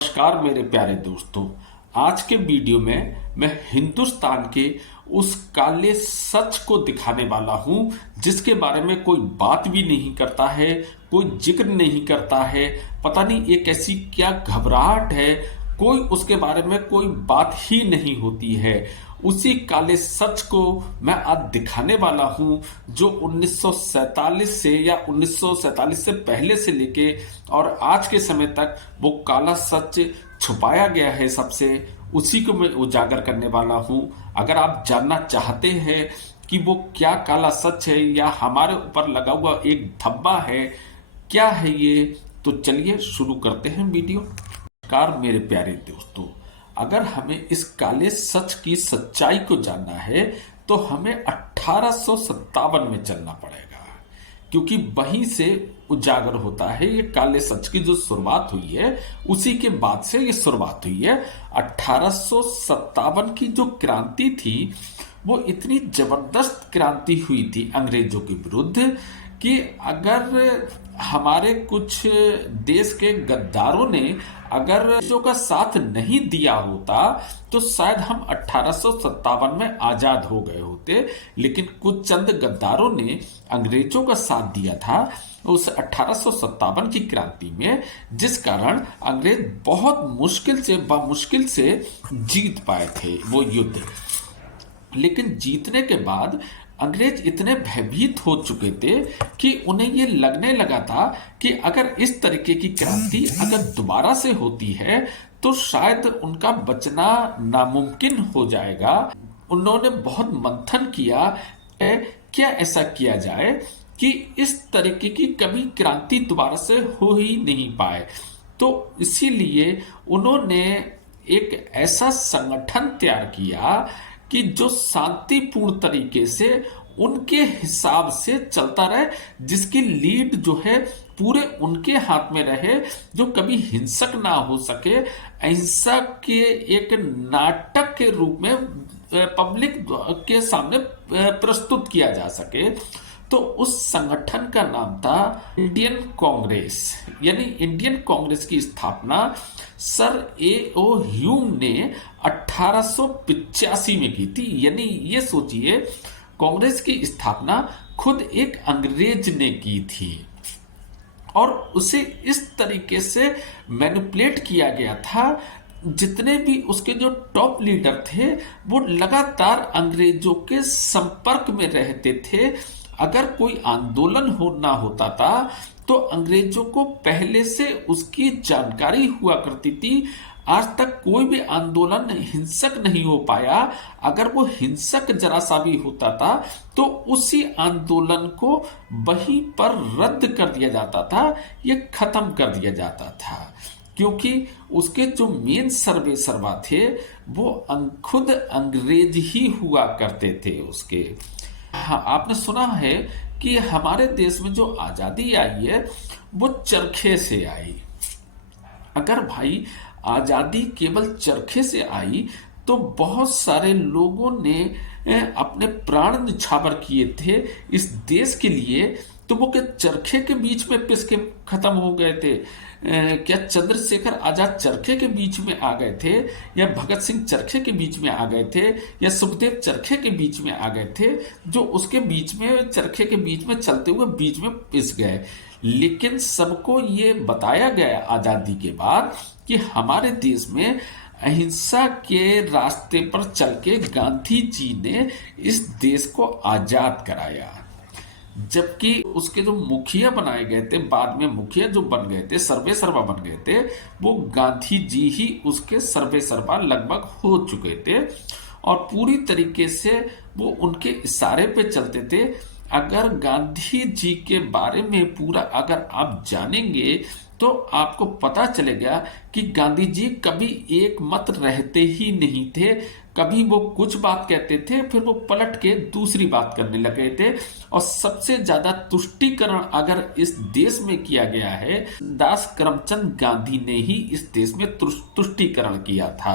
नमस्कार मेरे प्यारे दोस्तों। आज के वीडियो में मैं हिंदुस्तान के उस काले सच को दिखाने वाला हूं जिसके बारे में कोई बात भी नहीं करता है, कोई जिक्र नहीं करता है। पता नहीं एक ऐसी क्या घबराहट है, कोई उसके बारे में कोई बात ही नहीं होती है। उसी काले सच को मैं आज दिखाने वाला हूं जो 1947 से या 1947 से पहले से लेके और आज के समय तक वो काला सच छुपाया गया है सबसे, उसी को मैं उजागर करने वाला हूं। अगर आप जानना चाहते हैं कि वो क्या काला सच है या हमारे ऊपर लगा हुआ एक धब्बा है, क्या है ये, तो चलिए शुरू करते हैं वीडियो। नमस्कार मेरे प्यारे दोस्तों, अगर हमें इस काले सच की सच्चाई को जानना है तो हमें 1857 में चलना पड़ेगा, क्योंकि वहीं से उजागर होता है ये काले सच की जो शुरुआत हुई है। उसी के बाद से ये शुरुआत हुई है। 1857 की जो क्रांति थी वो इतनी जबरदस्त क्रांति हुई थी अंग्रेजों के विरुद्ध कि अगर हमारे कुछ देश के गद्दारों ने अगर अंग्रेजों का साथ नहीं दिया होता तो शायद हम 1857 में आजाद हो गए होते। लेकिन कुछ चंद गद्दारों ने अंग्रेजों का साथ दिया था उस 1857 की क्रांति में, जिस कारण अंग्रेज बहुत मुश्किल से जीत पाए थे वो युद्ध। लेकिन जीतने के बाद अंग्रेज इतने भयभीत हो चुके थे कि उन्हें ये लगने लगा था कि अगर इस तरीके की क्रांति अगर दोबारा से होती है तो शायद उनका बचना नामुमकिन हो जाएगा। उन्होंने बहुत मंथन किया क्या ऐसा किया जाए कि इस तरीके की कभी क्रांति दोबारा से हो ही नहीं पाए। तो इसीलिए उन्होंने एक ऐसा संगठन तैयार किया कि जो शांतिपूर्ण तरीके से उनके हिसाब से चलता रहे, जिसकी लीड जो है पूरे उनके हाथ में रहे, जो कभी हिंसक ना हो सके, अहिंसा के एक नाटक के रूप में पब्लिक के सामने प्रस्तुत किया जा सके। तो उस संगठन का नाम था इंडियन कांग्रेस, यानी इंडियन कांग्रेस की स्थापना सर ए.ओ. ह्यूम ने 1885 में की थी। यानी ये सोचिए, कांग्रेस की स्थापना खुद एक अंग्रेज ने की थी और उसे इस तरीके से मैनिपुलेट किया गया था। जितने भी उसके जो टॉप लीडर थे वो लगातार अंग्रेजों के संपर्क में रहते थे। अगर कोई आंदोलन होना होता था तो अंग्रेजों को पहले से उसकी जानकारी हुआ करती थी। आज तक कोई भी आंदोलन हिंसक नहीं हो पाया। अगर वो हिंसक जरा सा भी होता था तो उसी आंदोलन को वहीं पर रद्द कर दिया जाता था, ये खत्म कर दिया जाता था, क्योंकि उसके जो मेन सर्वे थे वो खुद अंग्रेज ही हुआ करते थे उसके। हाँ, आपने सुना है कि हमारे देश में जो आजादी आई है वो चरखे से आई। अगर भाई आजादी केवल चरखे से आई तो बहुत सारे लोगों ने अपने प्राण निछावर किए थे इस देश के लिए, तो वो क्या चरखे के बीच में पिस के खत्म हो गए थे? क्या चंद्रशेखर आजाद चरखे के बीच में आ गए थे, या भगत सिंह चरखे के बीच में आ गए थे, या सुखदेव चरखे के बीच में आ गए थे, जो उसके बीच में चरखे के बीच में चलते हुए बीच में पिस गए? लेकिन सबको ये बताया गया आजादी के बाद कि हमारे देश में अहिंसा के रास्ते पर चल के गांधी जी ने इस देश को आजाद कराया। जबकि उसके जो मुखिया बनाए गए थे, बाद में मुखिया जो बन गए थे, सर्वेसर्वा बन गए थे, वो गांधी जी ही उसके सर्वेसर्वा लगभग हो चुके थे और पूरी तरीके से वो उनके इशारे पे चलते थे। अगर गांधी जी के बारे में पूरा अगर आप जानेंगे तो आपको पता चलेगा कि गांधी जी कभी एक मत रहते ही नहीं थे। कभी वो कुछ बात कहते थे फिर वो पलट के दूसरी बात करने लगे थे। और सबसे ज्यादा तुष्टीकरण अगर इस देश में किया गया है, दास करमचंद गांधी ने ही इस देश में तुष्टीकरण किया था।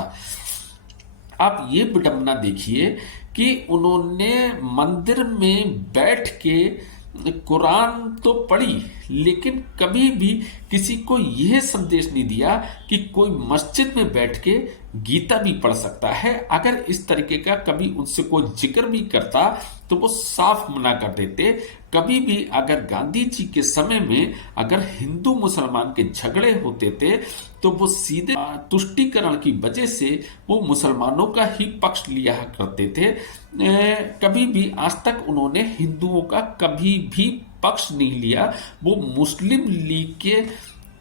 आप ये विडंबना देखिए कि उन्होंने मंदिर में बैठ के कुरान तो पढ़ी लेकिन कभी भी किसी को यह संदेश नहीं दिया कि कोई मस्जिद में बैठ के गीता भी पढ़ सकता है। अगर इस तरीके का कभी उनसे कोई जिक्र भी करता तो वो साफ मना कर देते। कभी भी अगर गांधी जी के समय में अगर हिंदू मुसलमान के झगड़े होते थे तो वो सीधे तुष्टीकरण की वजह से वो मुसलमानों का ही पक्ष लिया करते थे। कभी भी आज तक उन्होंने हिंदुओं का कभी भी पक्ष नहीं लिया। वो मुस्लिम लीग के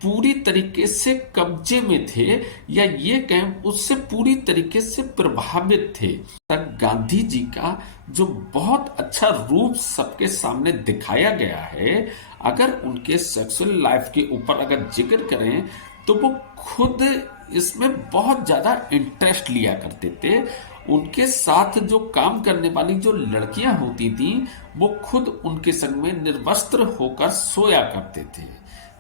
पूरी तरीके से कब्जे में थे, या ये कहें उससे पूरी तरीके से प्रभावित थे। तक गांधी जी का जो बहुत अच्छा रूप सबके सामने दिखाया गया है, अगर उनके सेक्सुअल लाइफ के ऊपर अगर जिक्र करें तो वो खुद इसमें बहुत ज्यादा इंटरेस्ट लिया करते थे। उनके साथ जो काम करने वाली जो लड़कियां होती थी वो खुद उनके संग में निर्वस्त्र होकर सोया करते थे।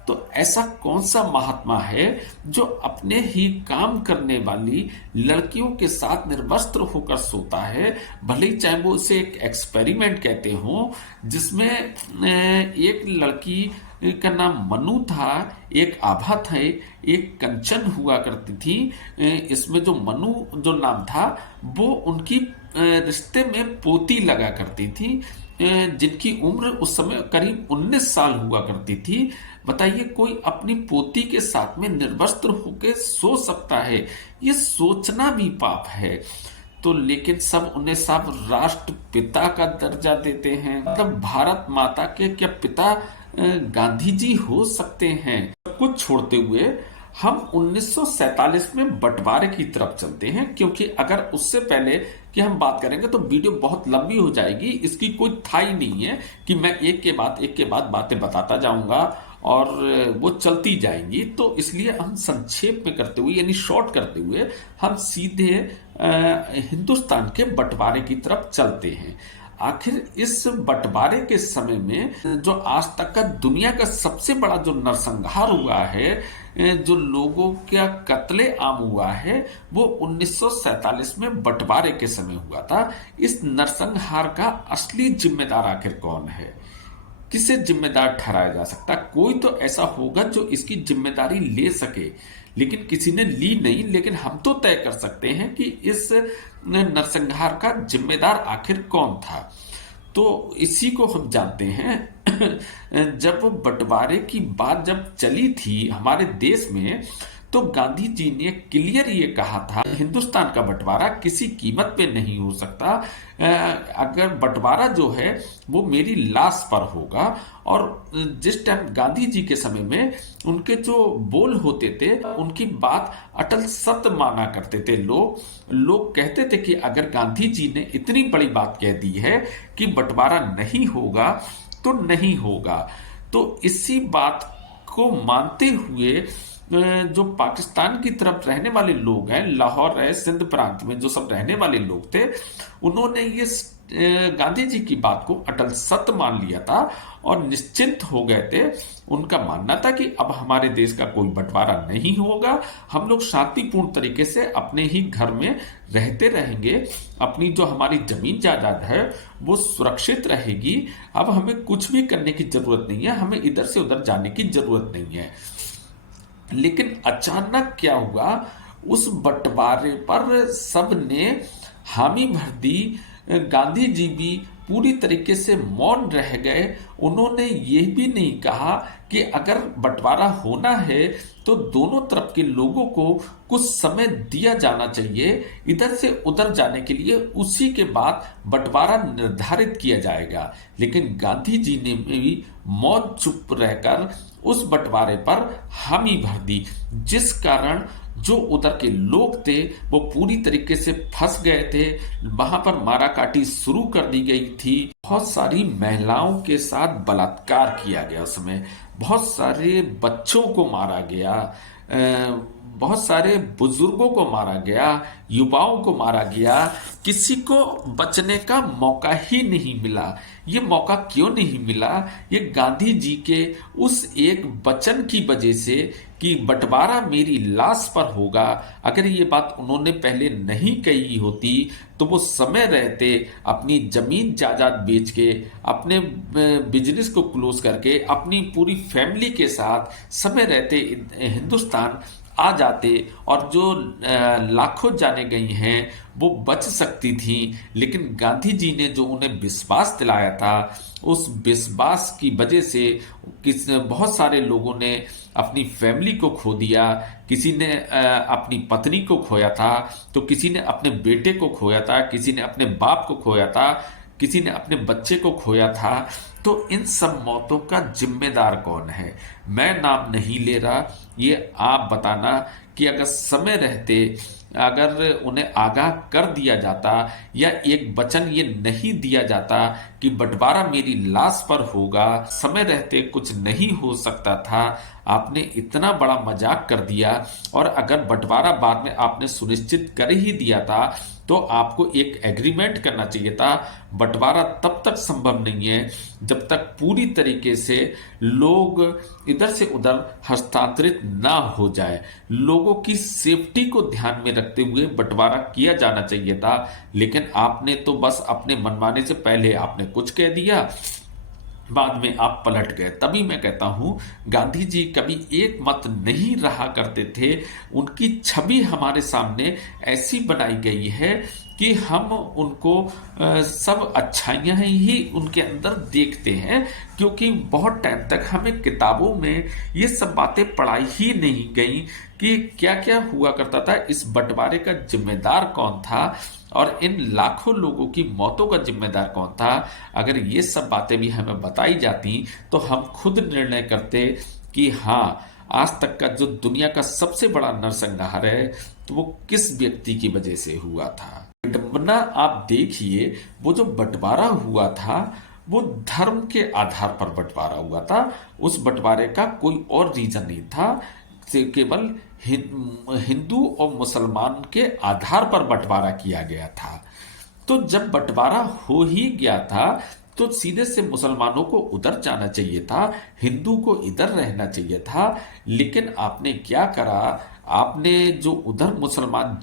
तो ऐसा कौन सा महात्मा है जो अपने ही काम करने वाली लड़कियों के साथ निर्वस्त्र होकर सोता है, भले ही चाहे वो उसे एक एक्सपेरिमेंट कहते हो, जिसमें एक लड़की का नाम मनु था, एक आभा था, एक कंचन हुआ करती थी। इसमें जो मनु जो नाम था वो उनकी रिश्ते में पोती लगा करती थी, जिनकी उम्र उस समय करीब 19 साल हुआ करती थी। बताइए, कोई अपनी पोती के साथ में निर्वस्त्र होकर सो सकता है? ये सोचना भी पाप है। तो लेकिन सब उन्हें सब राष्ट्रपिता का दर्जा देते हैं। मतलब भारत माता के क्या पिता गांधी जी हो सकते हैं? कुछ छोड़ते हुए हम 1947 में बंटवारे की तरफ चलते हैं, क्योंकि अगर उससे पहले कि हम बात करेंगे तो वीडियो बहुत लंबी हो जाएगी। इसकी कोई थाई नहीं है कि मैं एक के बाद बातें बताता जाऊंगा और वो चलती जाएंगी। तो इसलिए हम संक्षेप में करते हुए, यानी शॉर्ट करते हुए, हम सीधे हिंदुस्तान के बंटवारे की तरफ चलते हैं। आखिर इस बंटवारे के समय में जो आज तक का दुनिया का सबसे बड़ा जो नरसंहार हुआ है, जो लोगों का कत्ले आम हुआ है, वो 1947 में बंटवारे के समय हुआ था। इस नरसंहार का असली जिम्मेदार आखिर कौन है? किसे जिम्मेदार ठहराया जा सकता? कोई तो ऐसा होगा जो इसकी जिम्मेदारी ले सके, लेकिन किसी ने ली नहीं। लेकिन हम तो तय कर सकते हैं कि इस नरसंहार का जिम्मेदार आखिर कौन था। तो इसी को हम जानते हैं। जब बंटवारे की बात जब चली थी हमारे देश में, तो गांधी जी ने क्लियर ये कहा था, हिंदुस्तान का बंटवारा किसी कीमत पे नहीं हो सकता। अगर बंटवारा जो है वो मेरी लाश पर होगा। और जिस टाइम गांधी जी के समय में उनके जो बोल होते थे, उनकी बात अटल सत्य माना करते थे लोग कहते थे कि अगर गांधी जी ने इतनी बड़ी बात कह दी है कि बंटवारा नहीं होगा तो नहीं होगा। तो इसी बात को मानते हुए जो पाकिस्तान की तरफ रहने वाले लोग हैं, लाहौर है, सिंध प्रांत में जो सब रहने वाले लोग थे, उन्होंने ये गांधी जी की बात को अटल सत्य मान लिया था और निश्चिंत हो गए थे। उनका मानना था कि अब हमारे देश का कोई बंटवारा नहीं होगा, हम लोग शांतिपूर्ण तरीके से अपने ही घर में रहते रहेंगे, अपनी जो हमारी जमीन जायदाद है वो सुरक्षित रहेगी। अब हमें कुछ भी करने की जरूरत नहीं है, हमें इधर से उधर जाने की जरूरत नहीं है। लेकिन अचानक क्या हुआ, उस बंटवारे पर सब ने हामी भर दी। गांधी जी भी पूरी तरीके से मौन रह गए। उन्होंने ये भी नहीं कहा कि अगर बंटवारा होना है तो दोनों तरफ के लोगों को कुछ समय दिया जाना चाहिए इधर से उधर जाने के लिए, उसी के बाद बंटवारा निर्धारित किया जाएगा। लेकिन गांधी जी ने भी मौन चुप रहकर उस बंटवारे पर हामी भर दी, जिस कारण जो उधर के लोग थे वो पूरी तरीके से फंस गए थे। वहां पर माराकाटी शुरू कर दी गई थी। बहुत सारी महिलाओं के साथ बलात्कार किया गया, उसमें बहुत सारे बच्चों को मारा गया। बहुत सारे बुजुर्गों को मारा गया, युवाओं को मारा गया, किसी को बचने का मौका ही नहीं मिला। ये मौका क्यों नहीं मिला? ये गांधी जी के उस एक वचन की वजह से कि बंटवारा मेरी लाश पर होगा। अगर ये बात उन्होंने पहले नहीं कही होती तो वो समय रहते अपनी जमीन जायदाद बेच के, अपने बिजनेस को क्लोज करके, अपनी पूरी फैमिली के साथ समय रहते हिंदुस्तान आ जाते और जो लाखों जाने गई हैं वो बच सकती थी। लेकिन गांधी जी ने जो उन्हें विश्वास दिलाया था, उस विश्वास की वजह से बहुत सारे लोगों ने अपनी फैमिली को खो दिया। किसी ने अपनी पत्नी को खोया था, तो किसी ने अपने बेटे को खोया था, किसी ने अपने बाप को खोया था, किसी ने अपने बच्चे को खोया था। तो इन सब मौतों का जिम्मेदार कौन है? मैं नाम नहीं ले रहा, ये आप बताना कि अगर समय रहते अगर उन्हें आगाह कर दिया जाता या एक वचन ये नहीं दिया जाता कि बंटवारा मेरी लाश पर होगा, समय रहते कुछ नहीं हो सकता था। आपने इतना बड़ा मजाक कर दिया। और अगर बंटवारा बाद में आपने सुनिश्चित कर ही दिया था तो आपको एक एग्रीमेंट करना चाहिए था। बंटवारा तब तक संभव नहीं है जब तक पूरी तरीके से लोग इधर से उधर हस्तांतरित ना हो जाए। लोगों की सेफ्टी को ध्यान में रखते हुए बंटवारा किया जाना चाहिए था। लेकिन आपने तो बस अपने मनमाने से पहले आपने कुछ कह दिया, बाद में आप पलट गए। तभी मैं कहता हूं गांधी जी कभी एक मत नहीं रहा करते थे। उनकी छवि हमारे सामने ऐसी बनाई गई है कि हम उनको सब अच्छाइयां ही उनके अंदर देखते हैं, क्योंकि बहुत टाइम तक हमें किताबों में ये सब बातें पढ़ाई ही नहीं गई कि क्या क्या हुआ करता था, इस बंटवारे का जिम्मेदार कौन था और इन लाखों लोगों की मौतों का जिम्मेदार कौन था। अगर ये सब बातें भी हमें बताई जाती तो हम खुद निर्णय करते कि हाँ, आज तक का जो दुनिया का सबसे बड़ा नरसंहार है तो वो किस व्यक्ति की वजह से हुआ था। विडंबना आप देखिए, वो जो बंटवारा हुआ था वो धर्म के आधार पर बंटवारा हुआ था। उस बंटवारे का कोई और रीजन नहीं था, केवल हिंदू और मुसलमान के आधार पर बंटवारा किया गया था। तो जब बंटवारा हो ही गया था तो सीधे से मुसलमानों को उधर जाना चाहिए था, हिंदू को इधर रहना चाहिए था। लेकिन आपने क्या करा? आपने जो उधर मुसलमान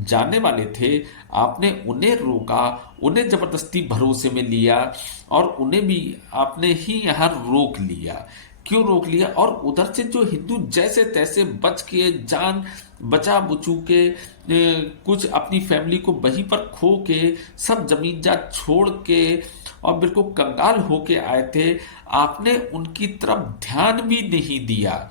जाने वाले थे, आपने उन्हें रोका, उन्हें जबरदस्ती भरोसे में लिया और उन्हें भी आपने ही यहाँ रोक लिया। क्यों रोक लिया? और उधर से जो हिंदू जैसे तैसे बच के, जान बचा बुचू के, कुछ अपनी फैमिली को वहीं पर खो के, सब जमीन जात छोड़ के और बिल्कुल कंगाल होके आए थे, आपने उनकी तरफ ध्यान भी नहीं दिया।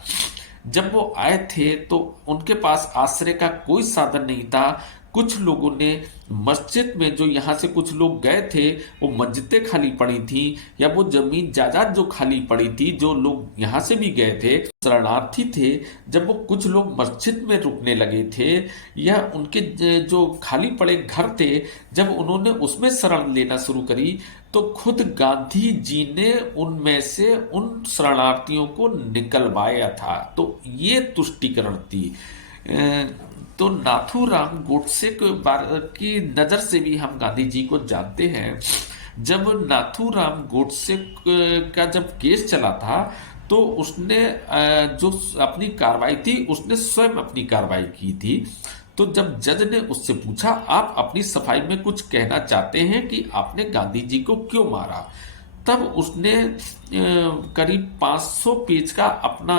जब वो आए थे तो उनके पास आश्रय का कोई साधन नहीं था। कुछ लोगों ने मस्जिद में, जो यहाँ से कुछ लोग गए थे, वो मस्जिदें खाली पड़ी थी या वो जमीन जायदाद जो खाली पड़ी थी, जो लोग यहाँ से भी गए थे शरणार्थी थे, जब वो कुछ लोग मस्जिद में रुकने लगे थे या उनके जो खाली पड़े घर थे, जब उन्होंने उसमें शरण लेना शुरू करी तो खुद गांधी जी ने उनमें से उन शरणार्थियों को निकलवाया था। तो ये तुष्टीकरण थी। तो नाथूराम गोडसे की नज़र से भी हम गांधी जी को जानते हैं। जब नाथूराम गोडसे का जब केस चला था तो उसने जो अपनी कार्रवाई थी, उसने स्वयं अपनी कार्रवाई की थी। तो जब जज ने उससे पूछा, आप अपनी सफाई में कुछ कहना चाहते हैं कि आपने गांधी जी को क्यों मारा, तब उसने करीब 500 पेज का अपना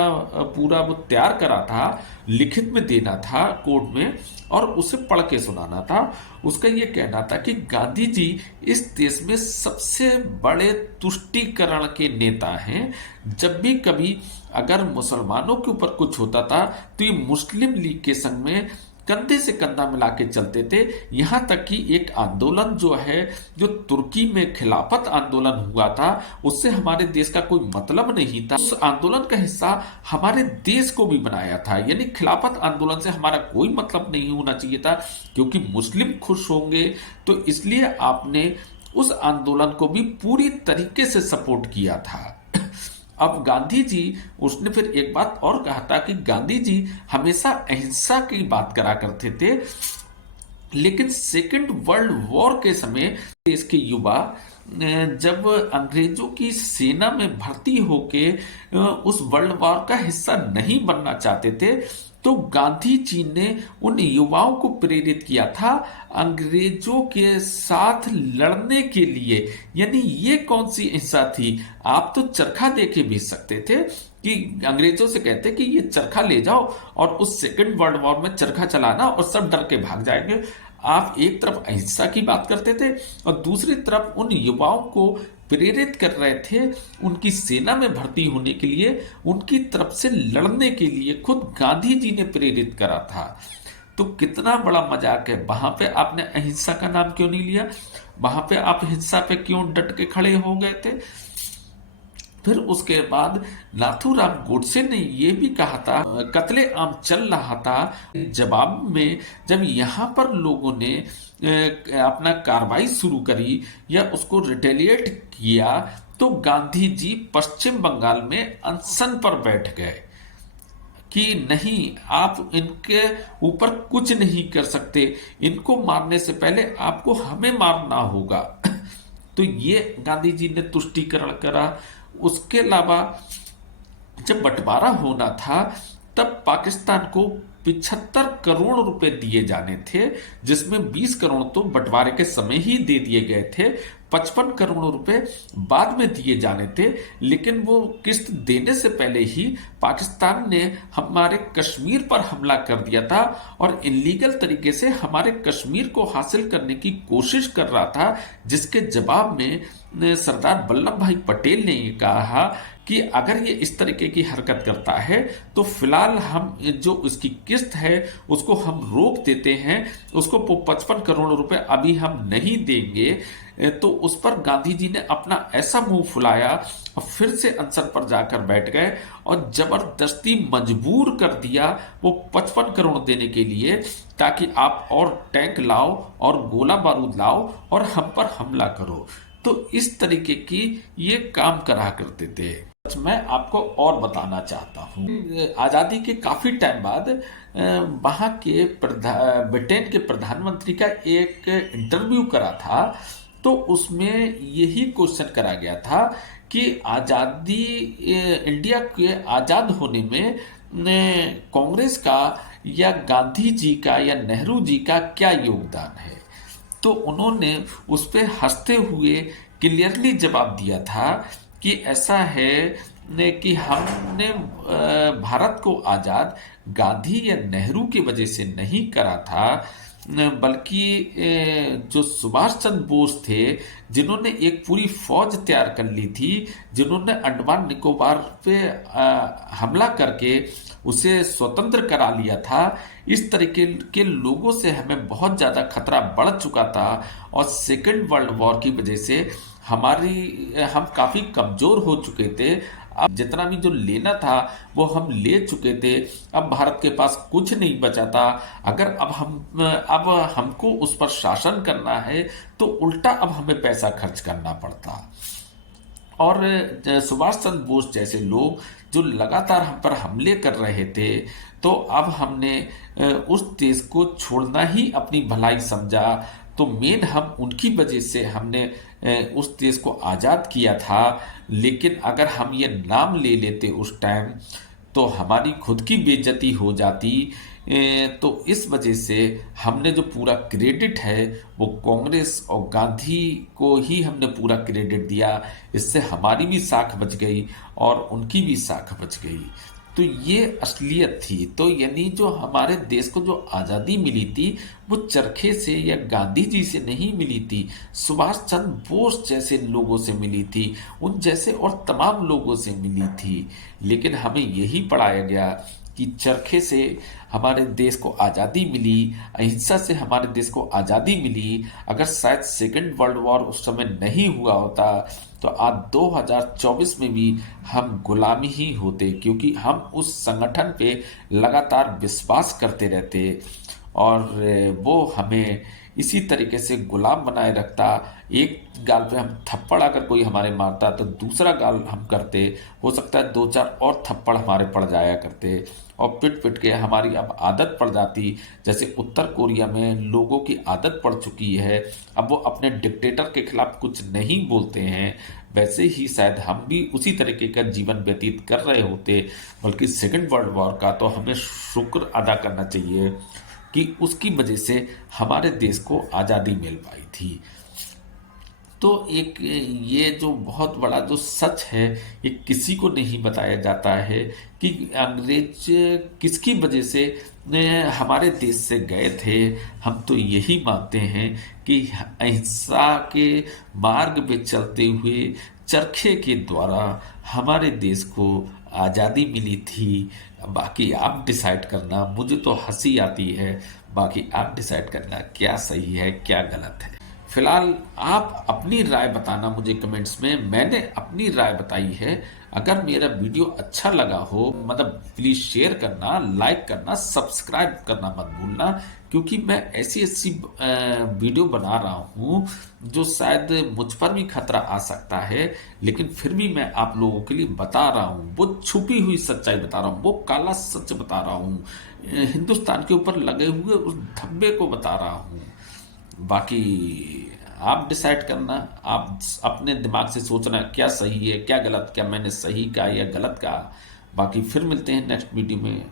पूरा वो तैयार करा था, लिखित में देना था कोर्ट में और उसे पढ़ के सुनाना था। उसका ये कहना था कि गांधी जी इस देश में सबसे बड़े तुष्टीकरण के नेता हैं। जब भी कभी अगर मुसलमानों के ऊपर कुछ होता था तो ये मुस्लिम लीग के संग में कंधे से कंधा मिला के चलते थे। यहाँ तक कि एक आंदोलन जो है, जो तुर्की में खिलाफत आंदोलन हुआ था, उससे हमारे देश का कोई मतलब नहीं था। उस आंदोलन का हिस्सा हमारे देश को भी बनाया था। यानी खिलाफत आंदोलन से हमारा कोई मतलब नहीं होना चाहिए था, क्योंकि मुस्लिम खुश होंगे तो इसलिए आपने उस आंदोलन को भी पूरी तरीके से सपोर्ट किया था। अब गांधी जी, उसने फिर एक बात और कहा था कि गांधी जी हमेशा अहिंसा की बात करा करते थे, लेकिन सेकेंड वर्ल्ड वॉर के समय देश के युवा जब अंग्रेजों की सेना में भर्ती होके उस वर्ल्ड वॉर का हिस्सा नहीं बनना चाहते थे, तो गांधी जी ने उन युवाओं को प्रेरित किया था अंग्रेजों के साथ लड़ने के लिए। यानी ये कौन सी हिंसा थी? आप तो चरखा दे के भेज सकते थे कि अंग्रेजों से कहते कि ये चरखा ले जाओ और उस सेकेंड वर्ल्ड वॉर में चरखा चलाना और सब डर के भाग जाएंगे। आप एक तरफ अहिंसा की बात करते थे और दूसरी तरफ उन युवाओं को प्रेरित कर रहे थे उनकी सेना में भर्ती होने के लिए, उनकी तरफ से लड़ने के लिए खुद गांधी जी ने प्रेरित करा था। तो कितना बड़ा मजाक है। वहां पे आपने अहिंसा का नाम क्यों नहीं लिया? वहां पे आप हिंसा पे क्यों डट के खड़े हो गए थे? फिर उसके बाद नाथूराम गोडसे ने यह भी कहा था, कत्ले आम चल रहा था, जवाब में जब यहां पर लोगों ने अपना कार्रवाई शुरू करी या उसको रिटेलिएट किया, तो गांधी जी पश्चिम बंगाल में अनशन पर बैठ गए कि नहीं, आप इनके ऊपर कुछ नहीं कर सकते, इनको मारने से पहले आपको हमें मारना होगा। तो ये गांधी जी ने तुष्टीकरण करा। उसके अलावा जब बंटवारा होना था तब पाकिस्तान को 75 करोड़ रुपए दिए जाने थे, जिसमें 20 करोड़ तो बंटवारे के समय ही दे दिए गए थे, 55 करोड़ रुपए बाद में दिए जाने थे। लेकिन वो किस्त देने से पहले ही पाकिस्तान ने हमारे कश्मीर पर हमला कर दिया था और इलीगल तरीके से हमारे कश्मीर को हासिल करने की कोशिश कर रहा था, जिसके जवाब में सरदार वल्लभ भाई पटेल ने ये कहा कि अगर ये इस तरीके की हरकत करता है तो फिलहाल हम जो उसकी किस्त है उसको हम रोक देते हैं, उसको 55 करोड़ रुपए अभी हम नहीं देंगे। तो उस पर गांधी जी ने अपना ऐसा मुंह फुलाया और फिर से अनशन पर जाकर बैठ गए और जबरदस्ती मजबूर कर दिया वो 55 करोड़ देने के लिए, ताकि आप और टैंक लाओ और गोला बारूद लाओ और हम पर हमला करो। तो इस तरीके की ये काम करा करते थे। मैं आपको और बताना चाहता हूँ, आजादी के काफी टाइम बाद वहां के ब्रिटेन के प्रधानमंत्री का एक इंटरव्यू करा था, तो उसमें यही क्वेश्चन करा गया था कि आजादी, इंडिया के आजाद होने में कांग्रेस का या गांधी जी का या नेहरू जी का क्या योगदान है। तो उन्होंने उस पर हंसते हुए क्लियरली जवाब दिया था कि ऐसा है कि हमने भारत को आजाद गांधी या नेहरू की वजह से नहीं करा था, बल्कि जो सुभाष चंद्र बोस थे जिन्होंने एक पूरी फौज तैयार कर ली थी, जिन्होंने अंडमान निकोबार पे हमला करके उसे स्वतंत्र करा लिया था। इस तरीके के लोगों से हमें बहुत ज्यादा खतरा बढ़ चुका था और सेकेंड वर्ल्ड वॉर की वजह से हम काफी कमजोर हो चुके थे। अब जितना भी जो लेना था वो हम ले चुके थे, अब भारत के पास कुछ नहीं बचा था। अगर अब हमको उस पर शासन करना है तो उल्टा अब हमें पैसा खर्च करना पड़ता। और सुभाष चंद्र बोस जैसे लोग जो लगातार हम पर हमले कर रहे थे, तो अब हमने उस देश को छोड़ना ही अपनी भलाई समझा। तो मेन हम उनकी वजह से हमने उस देश को आज़ाद किया था। लेकिन अगर हम ये नाम ले लेते उस टाइम तो हमारी खुद की बेइज्जती हो जाती। तो इस वजह से हमने जो पूरा क्रेडिट है वो कांग्रेस और गांधी को ही हमने पूरा क्रेडिट दिया। इससे हमारी भी साख बच गई और उनकी भी साख बच गई। तो ये असलियत थी। तो यानी जो हमारे देश को जो आज़ादी मिली थी वो चरखे से या गांधी जी से नहीं मिली थी, सुभाष चंद्र बोस जैसे लोगों से मिली थी, उन जैसे और तमाम लोगों से मिली थी। लेकिन हमें यही पढ़ाया गया कि चरखे से हमारे देश को आज़ादी मिली, अहिंसा से हमारे देश को आज़ादी मिली। अगर शायद सेकेंड वर्ल्ड वॉर उस समय नहीं हुआ होता तो आज 2024 में भी हम गुलामी ही होते, क्योंकि हम उस संगठन पे लगातार विश्वास करते रहते और वो हमें इसी तरीके से गुलाम बनाए रखता। एक गाल पे हम थप्पड़ अगर कोई हमारे मारता तो दूसरा गाल हम करते, हो सकता है दो चार और थप्पड़ हमारे पड़ जाया करते और पिट पिट के हमारी अब आदत पड़ जाती। जैसे उत्तर कोरिया में लोगों की आदत पड़ चुकी है, अब वो अपने डिक्टेटर के खिलाफ कुछ नहीं बोलते हैं, वैसे ही शायद हम भी उसी तरीके का जीवन व्यतीत कर रहे होते। बल्कि सेकेंड वर्ल्ड वॉर का तो हमें शुक्र अदा करना चाहिए कि उसकी वजह से हमारे देश को आज़ादी मिल पाई थी। तो एक ये जो बहुत बड़ा जो सच है, ये किसी को नहीं बताया जाता है कि अंग्रेज किसकी वजह से हमारे देश से गए थे। हम तो यही मानते हैं कि अहिंसा के मार्ग पे चलते हुए चरखे के द्वारा हमारे देश को आज़ादी मिली थी। बाकी आप डिसाइड करना, मुझे तो हंसी आती है, बाकी आप डिसाइड करना क्या सही है क्या गलत है। फिलहाल आप अपनी राय बताना मुझे कमेंट्स में। मैंने अपनी राय बताई है। अगर मेरा वीडियो अच्छा लगा हो, मतलब प्लीज शेयर करना, लाइक करना, सब्सक्राइब करना मत भूलना, क्योंकि मैं ऐसी ऐसी वीडियो बना रहा हूँ जो शायद मुझ पर भी खतरा आ सकता है, लेकिन फिर भी मैं आप लोगों के लिए बता रहा हूँ, वो छुपी हुई सच्चाई बता रहा हूँ, वो काला सच बता रहा हूँ, हिंदुस्तान के ऊपर लगे हुए उस धब्बे को बता रहा हूँ। बाकी आप डिसाइड करना, आप अपने दिमाग से सोचना क्या सही है क्या गलत, क्या मैंने सही कहा या गलत कहा। बाकी फिर मिलते हैं नेक्स्ट वीडियो में।